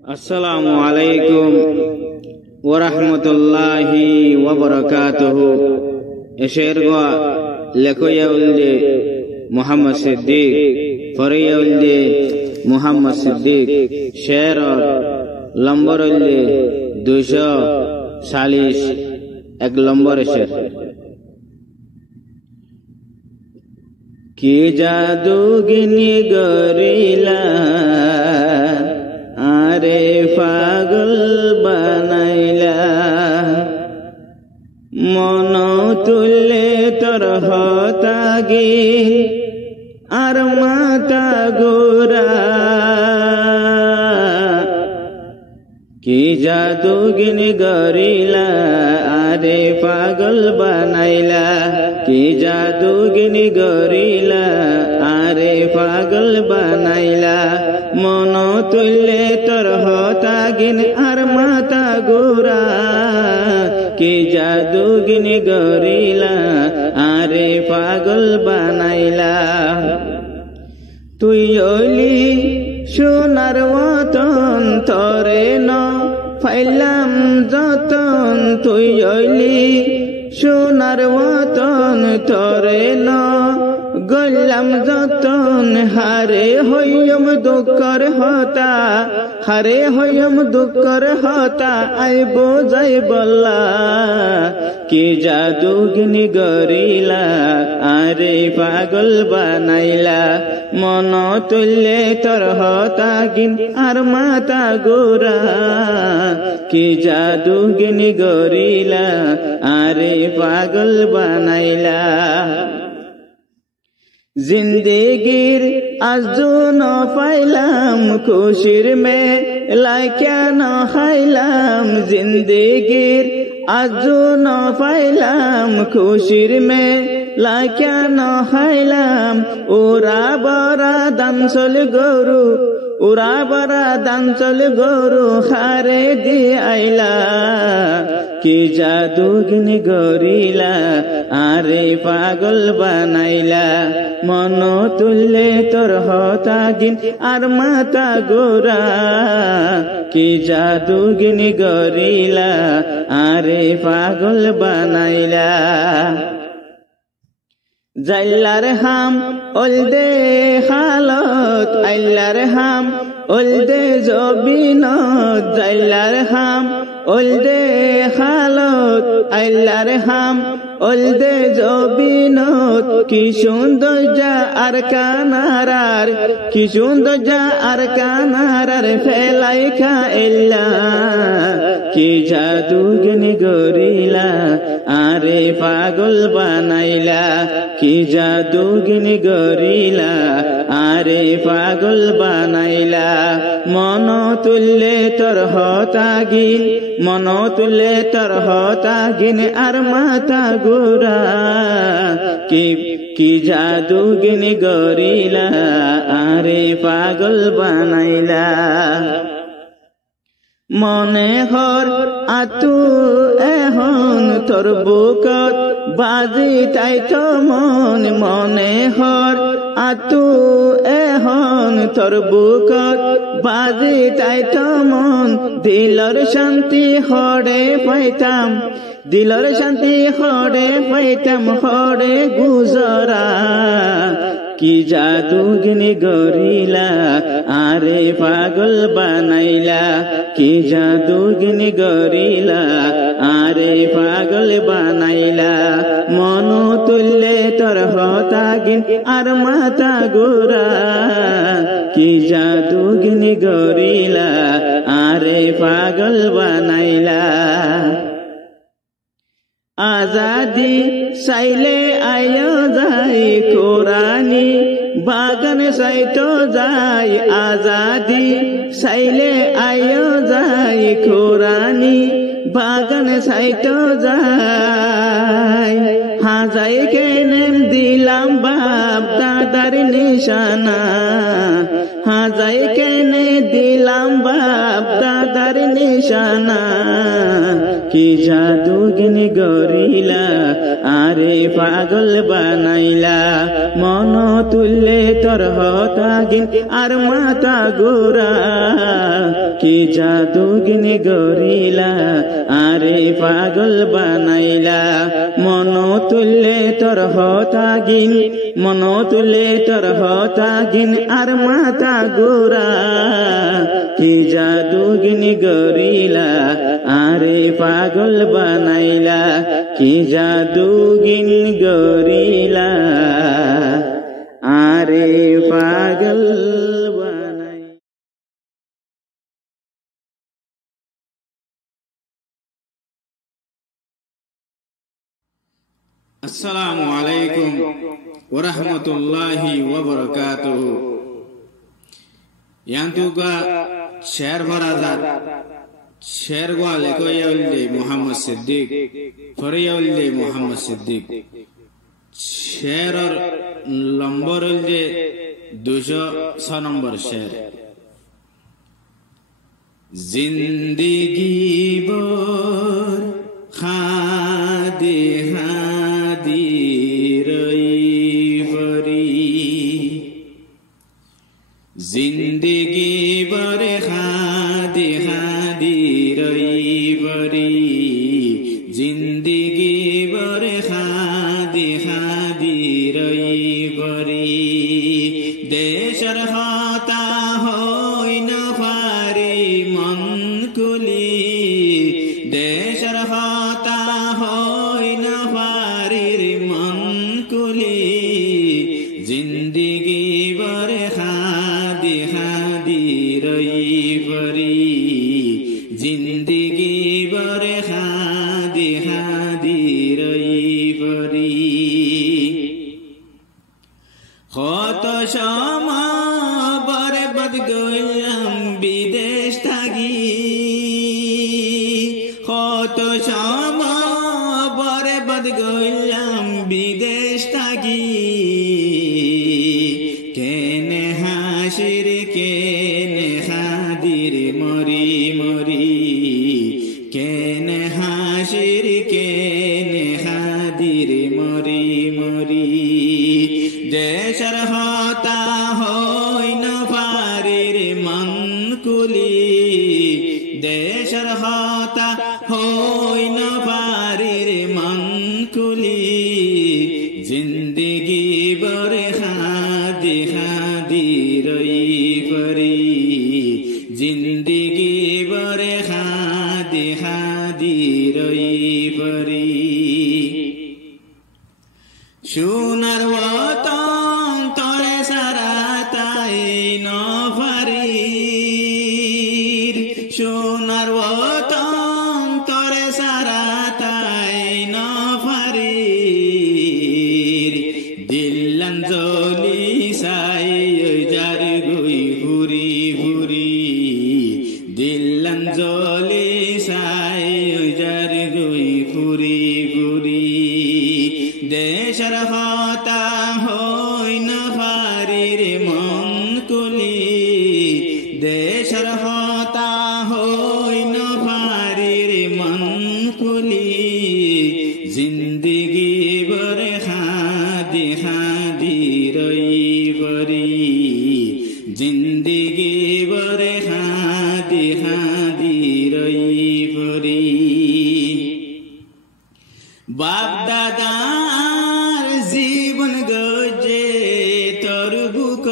আসসালামু আলাইকুম ওয়া রাহমাতুল্লাহি ওয়া বারাকাতুহু। এশের গোয়া লেখয়া উলদে মোহাম্মদ সিদ্দিক ফরিয়া উলদে মোহাম্মদ সিদ্দিক শের লম্বর উলদে 240 এক লম্বর শের। কি জাদুগিনি গরিলা আরে পাগল বানাইলা, মন তুলে তোর হতাগি আর মাতা গোরা। কি জাদুগিনি গরিলা আরে পাগল বানাইলা, কি জাদুগিনি গরিলা আরে পাগল বানাইলা, মন তুললে তোর হতাগিন আর মাতা গোরা। কি জাদুগিনি গরিলা আরে পাগল বানাইলা। তুই ওলি সোনার মতন তরে ন ফাইলাম যতন, তুই ওলি সোনার মতন তরে ন গলাম যতন। হারে হইম দুঃখর হতা, হারে হইম দুঃখর হতা আইব যাই বল্লা। কি জাদুগিনি গরিলা আরে পাগল বানাইলা, মন তুললে তোর হতাগিন আর মাতা গোরা। কি জাদুগিনি গরিলা আরে পাগল বানাইলা। জিন্দেগির আজু ন পাইলাম খুশির মে লাইকা ন খাইলাম, জিন্দেগির আজু ন পাইলাম খুশির মে লাইকা ন খাইলাম। ওরা বরা দানচল গরু, ওরা বরা দানচল গরু হারে দি আইলা। কি জাদুগিনি গরিলা আরে পাগল বানাইলা, মন তুললে তোর হতাগিন আর মাতা গোরা। কি জাদুগিনি গরিলা আরে পাগল বানাইলা। জাইলার হাম ওলদে হালত আইলার হাম ওলদে জবিনত, জাইলার হাম ওলদে হালত আইলার হাম ওলদে জবিনত। কি সুন্দর যা আর কানারার, কি সুন্দর যা আর কানারার ফেলাই খাইলা। কি জাদুগিনি গরিলা আরে পাগল বানাইলা, কি জাদুগিনি গরিলা আরে পাগল বানাইলা। মন তুললে তোর হতাগিন, মন তুললে তোর হতাগিন আর মাতা গোরা। কি জাদুগিনি গরিলা আরে পাগল বানাইলা। মনে হর আতু এখন তোর বুকত বাজি তাই তো মন, মনে হর আতু এখন তোর বুকত বাজি তাই তো মন। দিলর শান্তি হরে পাইতাম, দিলর শান্তি হরে পাইতাম হরে গুজরা। কি জাদুগিনি গরিলা আরে পাগল বানাইলা, কি জাদুগিনি গরিলা আরে পাগল বানাইলা। মন তুললে তোর হতাগিন আর মাতা গোরা। কি জাদুগিনি গরিলা আরে পাগল বানাইলা। আজাদি চাইলে আয় যাই কোরআনি বাগান সাইতো যাই, আজাদি চাইলে আয় যাই কোরআনি বাগান সাইতো যাই। হাজাই কেনেম দিলাম বাপ দাদার নিশানা, হাজাই কেনে দিলাম বাপ দাদার নিশানা। কি জাদুগিনি গরিলা আরে পাগল বানাইলা, মন তুললে তোর হতাগিন আর মাতা গোরা। কি জাদুগিনি গরিলা আরে পাগল বানাইলা মন তুললে তোর হতাগিন মন তুললে তোর হতাগিন আর মাথা গোরা কি জাদুগিনি গরিলা আরে পাগল বানাইলা কি জাদুগিন গরিলা আরে পাগল বানাই। আসসালামু আলাইকুম ওয়া রাহমাতুল্লাহি ওয়া বারাকাতুহু। यांतुका शेर भराजात शेर गोले को यवल्ले मोहम्मद सिद्दीक फरियवल्ले मोहम्मद सिद्दीक शेर और नंबर ले 206 नंबर शेर। जिंदगी बोर खादी हादी रई बरी जिंदगी बर खादी हादी रई बरी जिंदगी बर खादी हादी रई बरी देशर हता होई न पारी मन कुली देशर हता होई न पारी मन कुली जिंदगी बर खादी हादी रई बरी जिंदगी बर खादी हादी रई बरी কত সময় বরবাদ গইলাম বিদেশ থাকি কত সময় বরবাদ গইলাম বিদেশ থাকি কেনে হাসির কেনে হাদির মরি মরি কেনে হাসির কেনে হাদির মরি মরি দেশর হতা হই ন পারির মন কুলি দেশর হতা হই ন পারির মন কুলি জিন্দগি বর খাদি খাদি রই পরি জিন্দগি বর খাদি খাদি রই পরি সোনার ওতন তরে সারা তাই নফারির সোনার ওতন তরে সারা তাই নফারির দিল্লান জলি সাই যার গুই ঘুরি ঘুরি দিল্লান জলি সাই যার গুই ঘুরি ঘুরি দেশর হতা হই ন পারির মন কুলি দেশর হতা হই ন পারির মন কুলি জিন্দগি বর খাদি খাদি রই বরি জিন্দগি বর খাদি খাদি রই বরি বাপ দাদার জীবন গজে তোর বুক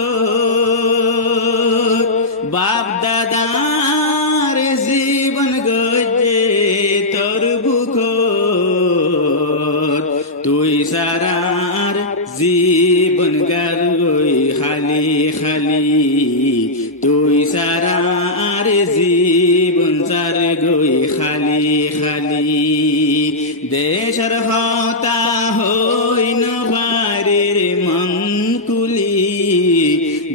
বাপ দাদার জীবন গজে তোর বুক তুই সারার জীবন গার গই খালি খালি তুই সারার জীবন সার গই খালি খালি দেশর হতা হই ন পারির মন কুলি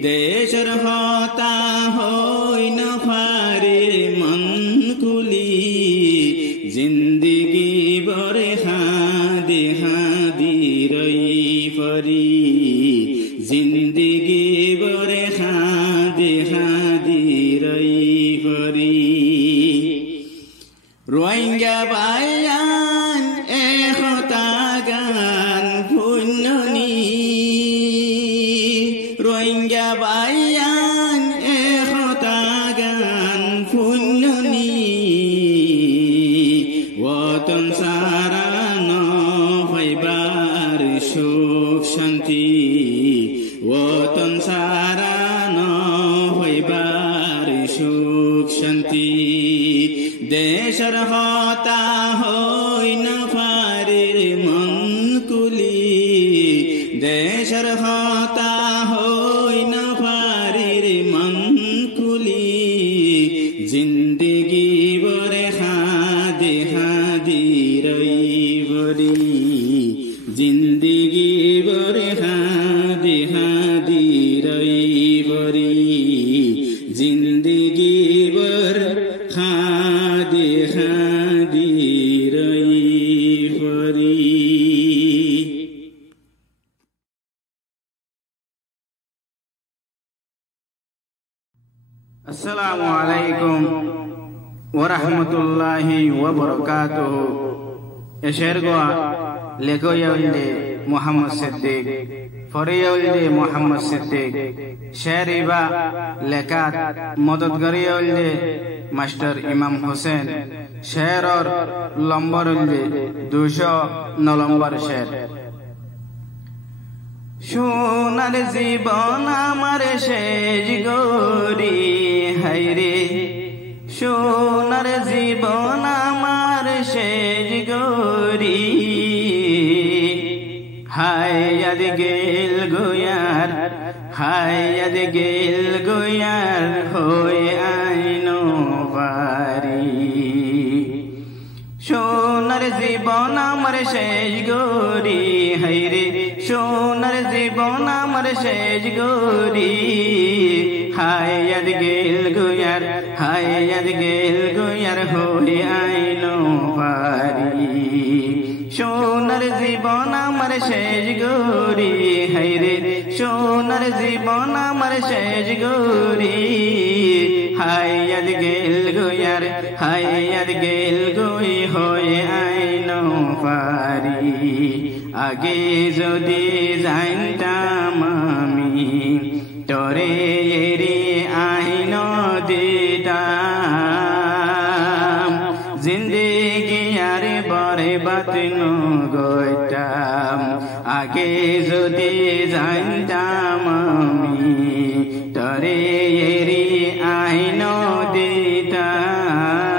দেশর হতা হই ন পারির মন কুলি জিন্দগি বর খাদি খাদি রই পরি জিন্দগি বর খাদি খাদি রই পরি রোহিঙ্গা বায়ান একতা গান পুণ্যনি রোহিঙ্গা বায়ান একতা গান সুখ শান্তি দেশের হতা হই না ফারির মন কুলি দেশের হতা হই না ফারির মন কুলি জিন্দগি বরে হাদি হাদি রই বরি জিন্দগি বরে হাদি হাদি রই বরি জিন্দগি বর হাদি হাদি রই বরি আসসালামু আলাইকুম ওয়া রাহমাতুল্লাহি ওয়া বারাকাতুহু এশের গোয়া লেখয়াউলদে মুহাম্মদ সিদ্দিক ফরিয়াউলদে মুহাম্মদ সিদ্দিক শেরিবা লেখাত মদতগারিয়াউলদে মাস্টার ইমাম হোসেন শেরর লম্বরউলদে 209 নম্বর শের সোনার জীবন আমার শেষ গরি হায়রে সোনার জীবন আমার শেষ গরি হায়াদ গেল গোয়ার হায়াদ গেল গোয়ার হয়ে আইনো বাড়ি সোনার জীবন আমার শেষ গরি হায়রে সোনার জীবন আমার শেষ গরি হায়াদ গেল গোয়ার হায়াদ গেল গোয়ার হয়ে আইনো বাড়ি সোনার জীবন আমার শেষ গরি হায়রে সোনার জীবন আমার শেষ গরি হায়াদ গেল গোয়ার হায়াদ গেল গই হয়ে আইনো পারি আগে যদি জানতাম আমি তরে এরি আইনো দিতাম জিন্দগি আর বরে বাতন গইতাম আগে যদি জানতাম আমি তরে এরি আইনো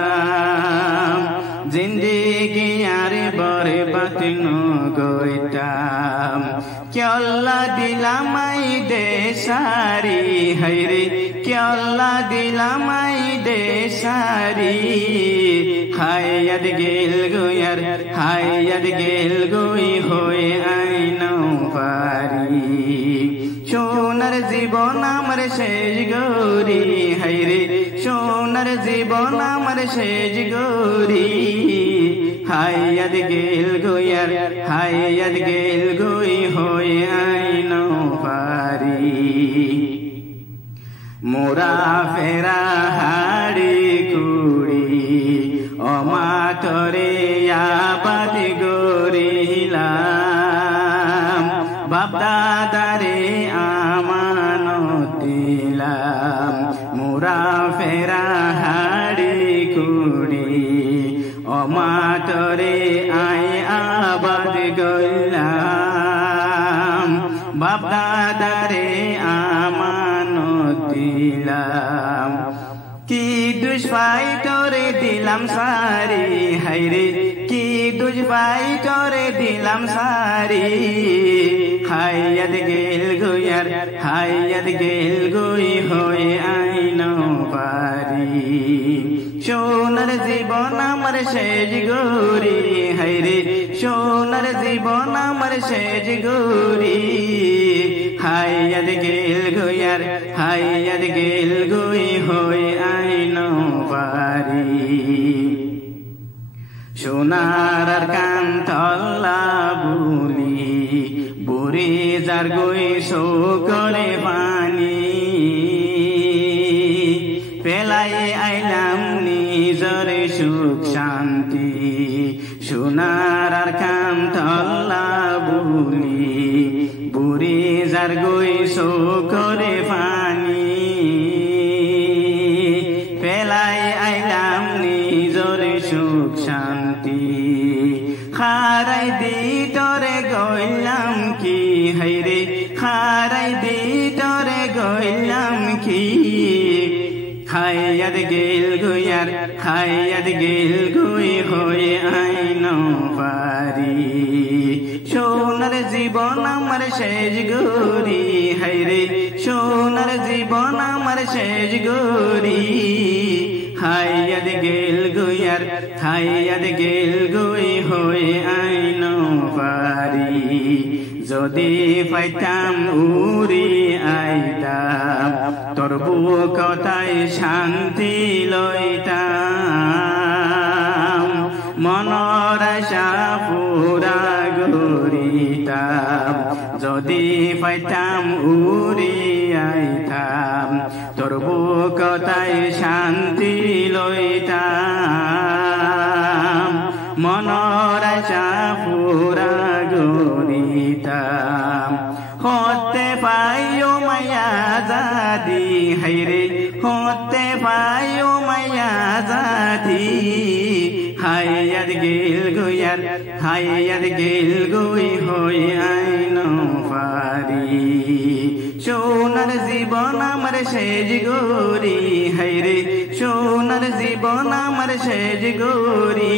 দিতাম জিন্দগি আর বরে বাতন গইতাম কেল্লা দিলামাই দে সারি হায়রে কেল্লা দিলামাই দে সারি হায়াদ গেল গোয়ার হায়াদ গেল গই হয়ে আইনো পারি সোনার জীবন আমার শেষ গরি হায়রে সোনার জীবন আমার শেষ গরি হায়াদ গেল গোয়ার হায়াদ গেল গই হয়ে আইনো পারি মোরা ফেরা হাড়ি কুড়ি অমাতরে আবাদ গরিলাম বাপদাদারে আমানত দিলাম মোরা ফেরা হাড়ি কুড়ি অমাতরে আই আবাদ গরিলাম বাপদাদারে আমানত দিলাম কি দুষ্পাই তোরে দিলাম সারি হায়রে কি দুষ্পাই তোরে দিলাম সারি হায়াদ গেল গোয়ার হায়াদ গেল গই হয়ে আইনো পারি সোনার জীবন আমার শেষ গরি হায়রে সোনার জীবন আমার শেষ গরি হায়াদ গেল গোয়ার হায়াদ গেল গই হয়ে আইনো পারি সোনার কান তল্লা বুলি বুড়ি যার গই সো করে পানি পেলাই আইলাম নিজর সুখ শান্তি সোনার কান তল্লা বুলি বুড়ি যার গই সো করে পানি পেলাই আইলাম নিজর সুখ শান্তি খারাই দি তোরে গইলাম কি হায়রে খারাই দি তোরে গইলাম কি খাইয়াদ গেল গুয়ার খাইয়াদ গেল গুই হয়ে আইন পারি সোনার জীবন আমার শেষ গরি হাইরে সোনার জীবন আমার শেষ গরি খাইয়াদ গেল গুয়ার খাইয়াদ গেল গুই হয়ে আইন পারি যদি পাইতাম উড়ি আইতাম তোর বুকতায় শান্তি লইতাম মনের আশা পুরা করিতাম যদি পাইতাম উড়ি আইতাম তোর বুকতায় শান্তি লইতাম মনের আশা পুরা করিতাম হতে পাইও মায়া জাদি হাইরে হতে পাইও মায়া জাদি হাইয়াদ গেল গুয়ার হাইয়াদ গেল গুই হয়ে আইন পারি সোনার জীবন আমার শেষ গরি হাইরে সোনার জীবন আমার শেষ গরি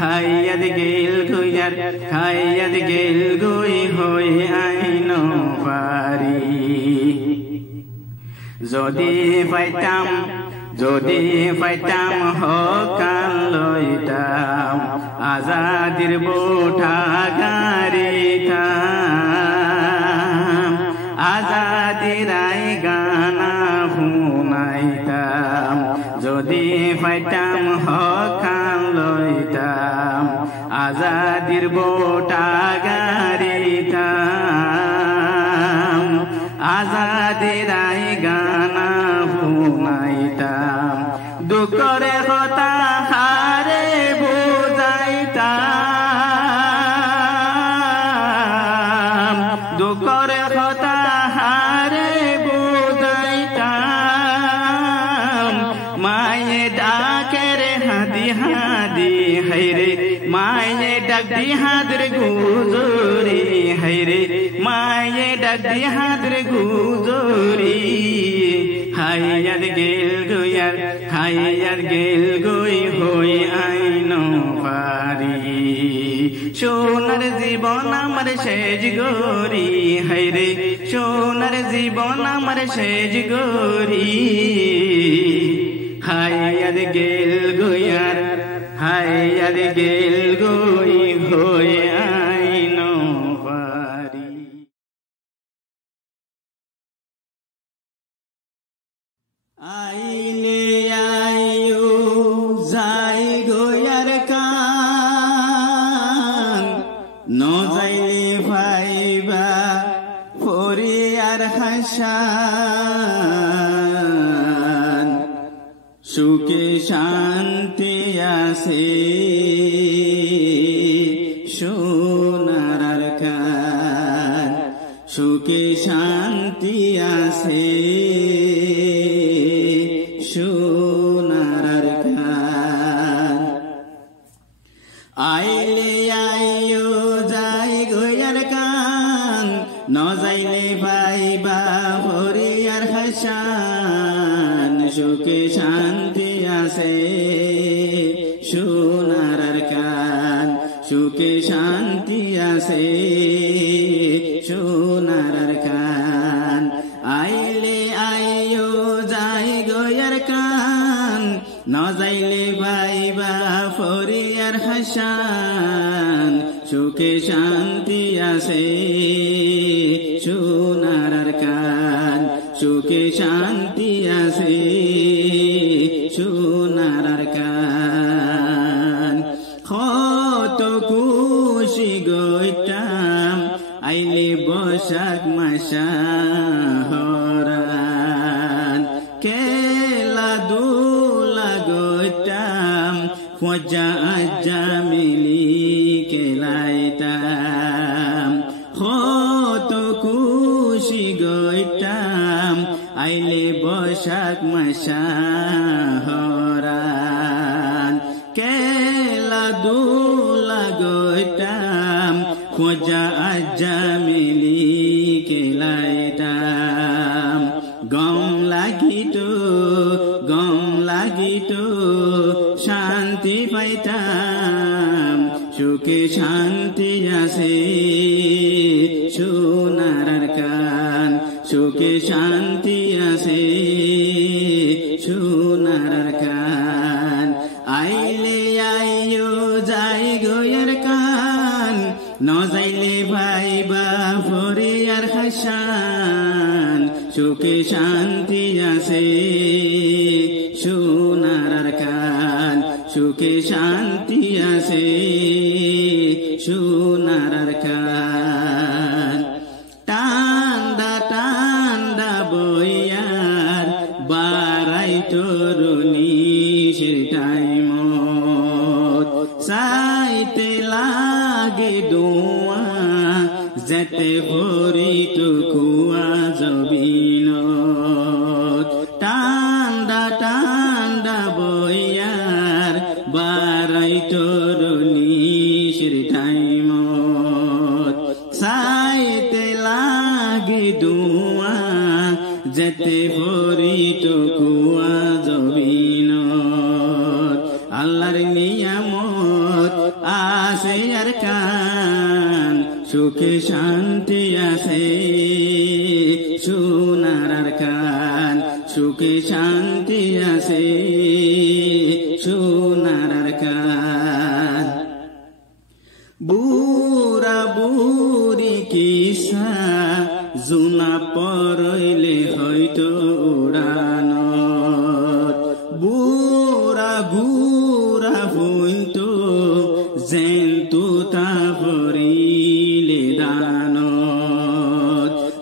খাইয়াদ গেল গুয়ার খাইয়াদ গেল গুই হয়ে আইন পারি যদি পাইতাম হকাল লইতাম আজাদির বোঠা গারিতাম আজাদির গানা শুনাইতাম যদি পাইতাম হকাল লইতাম আজাদির বোঠা গারিতাম আজাদির গানা শুনাইতাম দুঃখরে কথা হারে বুঝাইতাম দুঃখরে কথা হারে বুঝাইতাম মায়ে ডাকের হাদি হাদি হাইরে মায়ে ডাক দি হাদের গুজরি হাইরে মায়ে ডাক দি হাদের গুজরি হাইয়াদ গেল গুয়ার হাইয়াদ গেল গুই হই আইন পারি সোনার জীবন আমার শেষ গরি হাইরে সোনার জীবন আমার শেষ গরি হাইয়াদ গেল গুয়ার হাইয়াদ গেল গুই হই আইন পারি আইলে আইও যাই গোয়ার কান ন যাইলে ভাইবা ফরিয়ার হাসান সুখে শান্তি আছে সোনার কান সুখে শান্তি আছে সোনার কান আইলে আইও যাই গোয়ার কান ন যাইলে পাইবা হরিয়ার হাসান সুখে শান্তি আছে সোনার কান সুখে শান্তি আছে সোনার কান আইলে আইও যাই গোয়ার কান ন যাইলে পাইবা ফরিয়ার হাসান সুখে শান্তি আছে সোনার কান সুখে শান্তি আছে সোনার কান কত খুশি গইতাম আইলে বৈশাখ মাসা হরান খেলা দুলা গইতাম ফজা আজ্জা মিলি খেলাইতাম কত খুশি গইতাম আইলে বৈশাখ মাসা হরান খেলা দুলা গইতাম খোঁজা আজ্জা মিলি খেলাইতাম গম লাগিত গম লাগিত শান্তি পাইতাম সুখে শান্তি আছে সোনার কান সুখে শান্তি আছে সোনার কান আইলে আইও যাই গয়ের কান নজাইলে ভাইবা ফরে আর হাসান সুখে শান্তি আছে সোনার কান সুখে শান্তি আছে সোনার কান টান্ডা টান্ডা বইয়ার বারাই তরুণী টাইম চাইতে লাগে দোয়া যেতে ভরি টুকুয়া জবিন টান্ডা টান্ডা বইয়ার বারাই তরুণীর টাইম চাইতে লাগে দোয়া যেতে ভরি টুকুয়া জবিন আল্লাহর নিয়ামত আছে আর কান সুখে শান্তি আছে সোনার কান সুখে শান্তি আছে সোনার কান বুড়া বুড়ি কিসা জুনা পরইলে হয়তো উড়ানো বুড়া ঘুরা হইতো জেন্তু তা ভরিলে দানো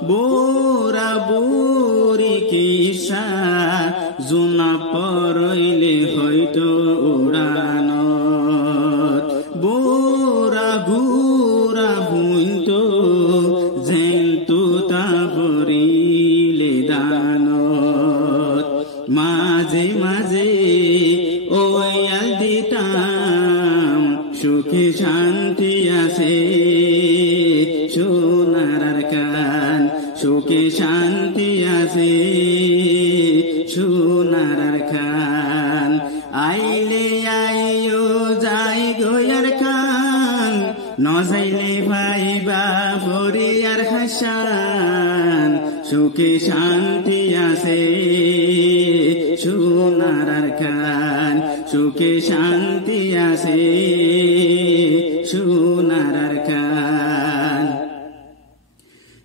বুড়া বুড়ি কিসা জুনা পরইলে হয়তো উড়ানো বুড়া ঘুরা হইতো জেন্তু তা ভরিলে দানো মাঝে মাঝে ওই আল দিতাম সুখে শান্তি আছে সোনার কান সুখে শান্তি আছে সোনার কান আইলে আইও যাই গয়ার কান নজাইলে ভাইবা ভরি আর হাসান সুখে শান্তি আছে সোনার কান সুখে শান্তি আছে সোনার কান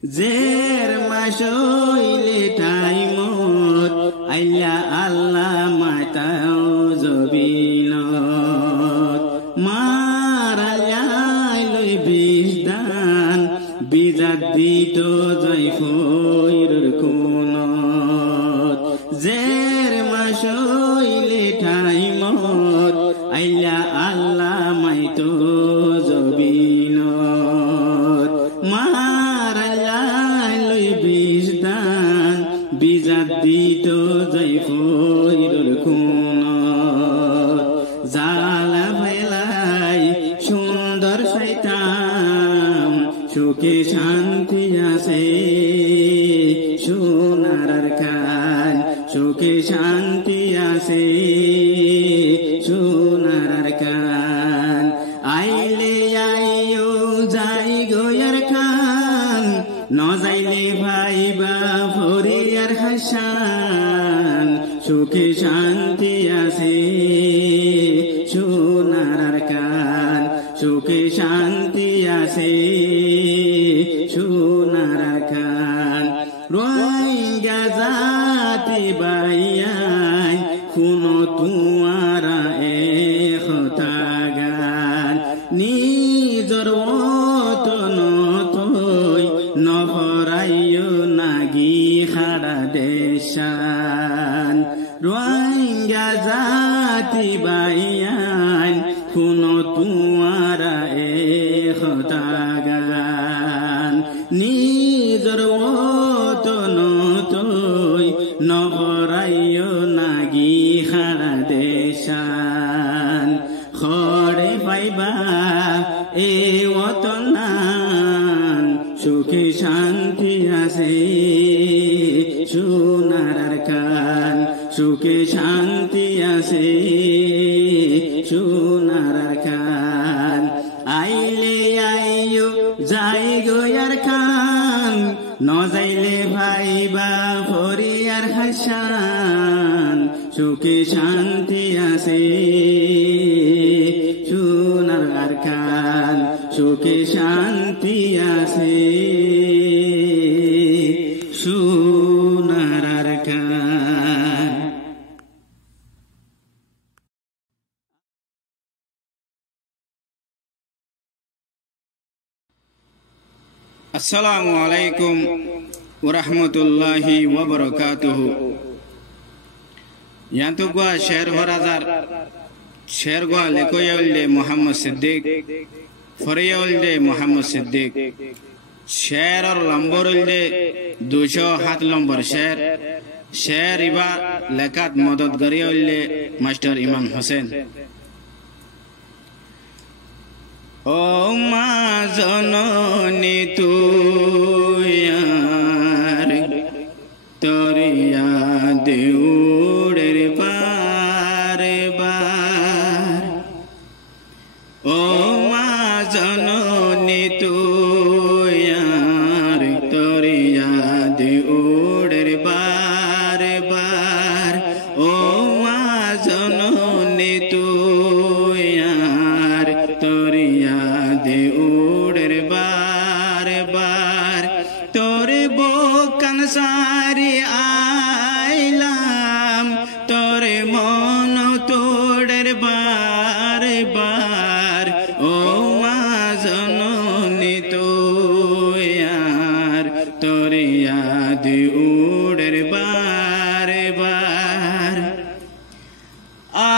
জের মাসইলে টাইমত আইলা আল্লাহ মাতাও জবিনত মারাইলৈ বিজদান বিজাত দিত যাই ফইর কোনত জের মাসইলে টাইমত আইলা আল্লাহ মাইতো জবিনত মারাইলৈ বিজদান বিজাত দিত যাই ফইর কোনত জালা ভেলাই সুন্দর সাইতাম সুখে শান্তি আছে সোনার কান সুখে শান্তি আছে সোনার কান আইলে আইও যাই গয়ার কান নজাইলে ভাইবা ভরি আর হাসান সুখে শান্তি আছে সোনার কান সুখে শান্তি আছে সোনার কান রোহিঙ্গা জাতি বাইয়াই কোনো তুয়ারা একতা গান নিজর তনতই নহরাইও নাগি খাড়া দেশান রোহিঙ্গা জাতি বাইয়াই কোনো তুয়ারা একতা গান নিজর তনতই নহরাইও নাগি খাড়া দেশান খড়ে পাইবা এ ওতনান সুখে শান্তি আছে সোনার কান সুখে শান্তি আছে সোনার খান আইলে আইও যাই গয়ার খান ন যাইলে ভাইবা ফরিয়ার হাসান সুখে শান্তি আছে সোনার খান সুখে শান্তি আছে সোনার খান। আসসালামু আলাইকুম ওয়া রাহমাতুল্লাহি ওয়া বারাকাতুহু। ইয়ান্তুগা শের হরাজার শেরগা লেকোয়ালদে মোহাম্মদ সিদ্দিক ফরিয়ালদে মোহাম্মদ সিদ্দিক শেরর লম্বরলদে 207 নম্বর শের শের ইবা লেকাত মদতগারিয়লদে মাস্টার ইমাম হোসেন। ও মা জননী তুই আর তরিয়া দেউড়ের বারে বার। ও মা জননী তুই আর তরিয়া দেউড়ের বারে বার। ও মা জননী তুই আর তরিয়া দেউড়ের বারে বার। তোরে বোকান সারি আইলাম তোরে মন তোড়ের বারে বার। ও মা জননী তুই আর তরিয়া দেউড়ের বারে বার।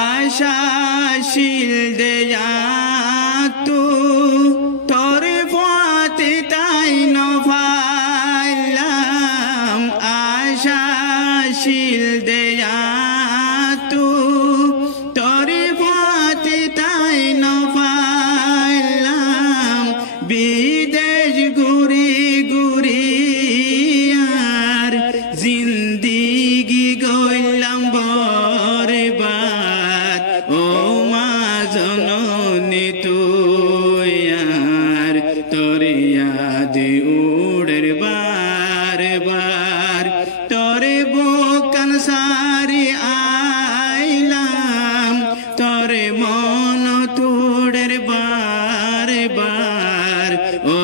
আশাশীল দেয়া তু তোর ফাতে তাই নফাইলাম। আশাশীল দেয়া তু তোর ফাতে তাই নফাইলাম। বিদেশ ঘুরি ঘুরি আর জিন্দিগি গইলাম বরবাদ। ও মা জননী তুই আর তরিয়া দেউড়ের বারে বার। তোরে বোকান সারি আইলাম তোরে মন তোড়ের বারে বার। ও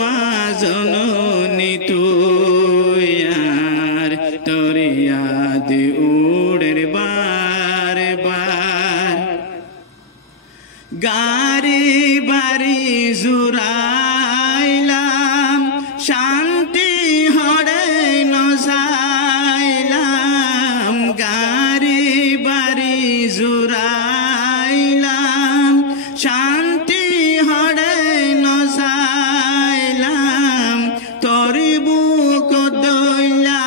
মা জননী তুই আর তরিয়া দেউড়ের বারে বার। গাড়ি বাড়ি জুড়াইলাম শান্তি হরে নসাইলাম। গাড়ি বাড়ি জুড়াইলাম শান্তি হরে নসাইলাম। তোরি বুক দইলা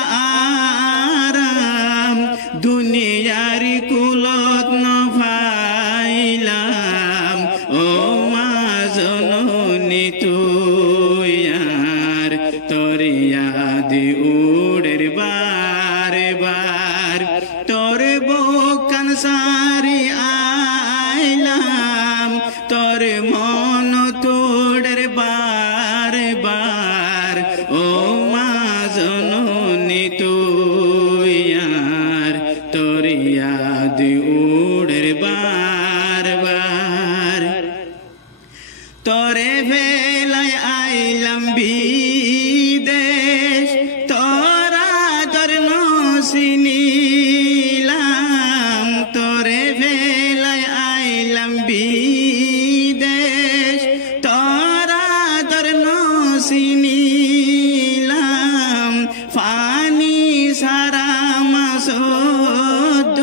আরাম দুনিয়ারি কুলত নভাইলাম। ও মা জননী তুই আর তরিয়া দেউড়ের বারে বার। তোরে বোকান সারি আইলাম তোরে মন তোড়ের বারে বার। ও মা জননী তুই আর তরিয়া দেউড়ের বার বার। তোরে ভেলাই আইলাম বিদেশ তোরা তোর নসিনিলাম। তোরে ভেলাই আইলাম বিদেশ তোরা তোর নসিনিলাম। ফানি সারা মাসদুল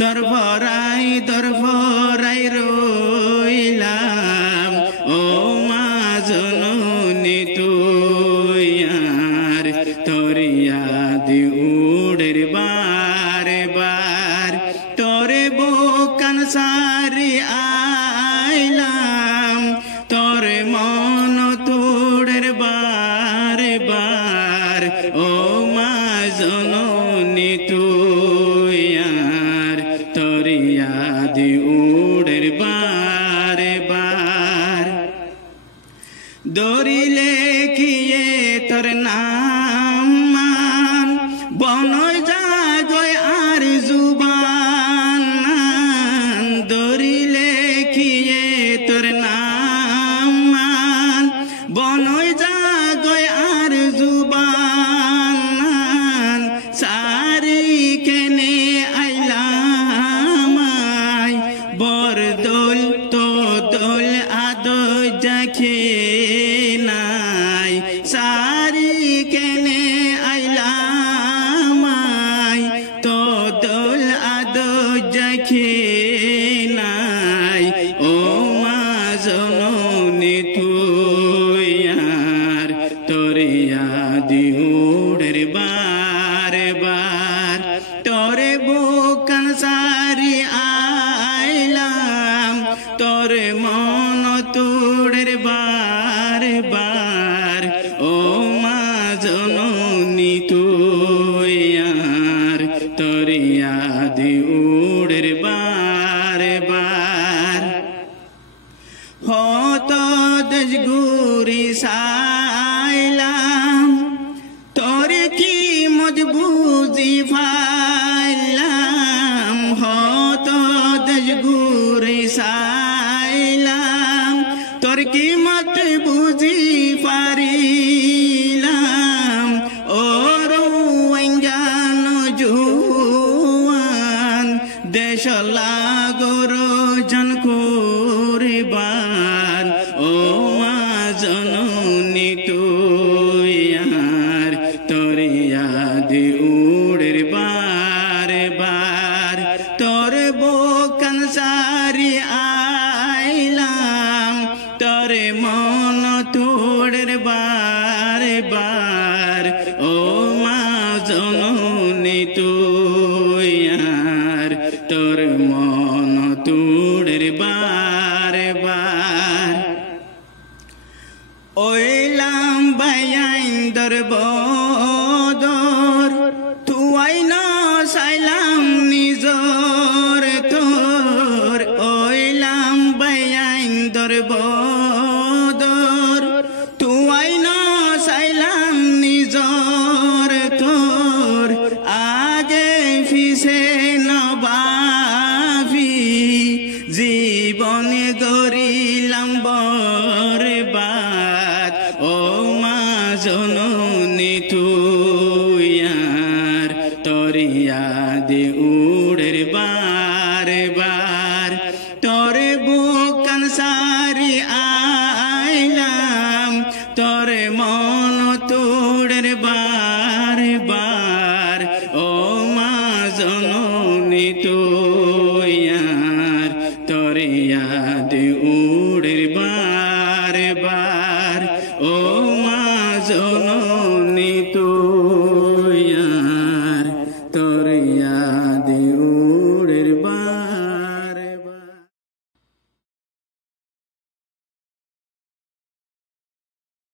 দরবরাই দরবরাই রইলাম। ও মা জননী তুই আর তরিয়া দেউড়ের বারে বার। তোরে বোকান সারি আইলাম তোরে মন তোড়ের বারে বার। ও মা জননী তুই তোর মন তোড়ের বার বার ও মা জননী তুই আর তোর ইয়াদ উড়ের বার বার হত দেশ ঘুরি সাইলাম তোর কি মজবুজি ফাইলাম হত দেশ ঘুরি সাইলাম তোর কি মত বুঝি পারিলাম ও রোহিঙ্গান জুয়ান দেশ লাগর জন কুরবান ও মা জননী তুই আর তোর ইয়াদ উড়ের বার বার তোর বোকান সারি আইলাম তোর মন তোড়ের বার বার ও মা জননী তুই আর তোর মন তোড়ের বার বার ওইলাম বাইন দরবদর তুই না সাইলাম নিজর তোর ওইলাম বাইন দরবদর তুই না সাইলাম নিজর তোর আগে ফিসে নবাবি জীবন গরিলাম বরবাদ ও মা জননী তুই আর তোর ইয়াদ উড়ের বার বার তোর বুকান সারি আইলাম তোর মন তোড়ের বার বার ও মা জননী তুই আর তোর ইয়াদ উড়ের বার বার ও মা জননী তুই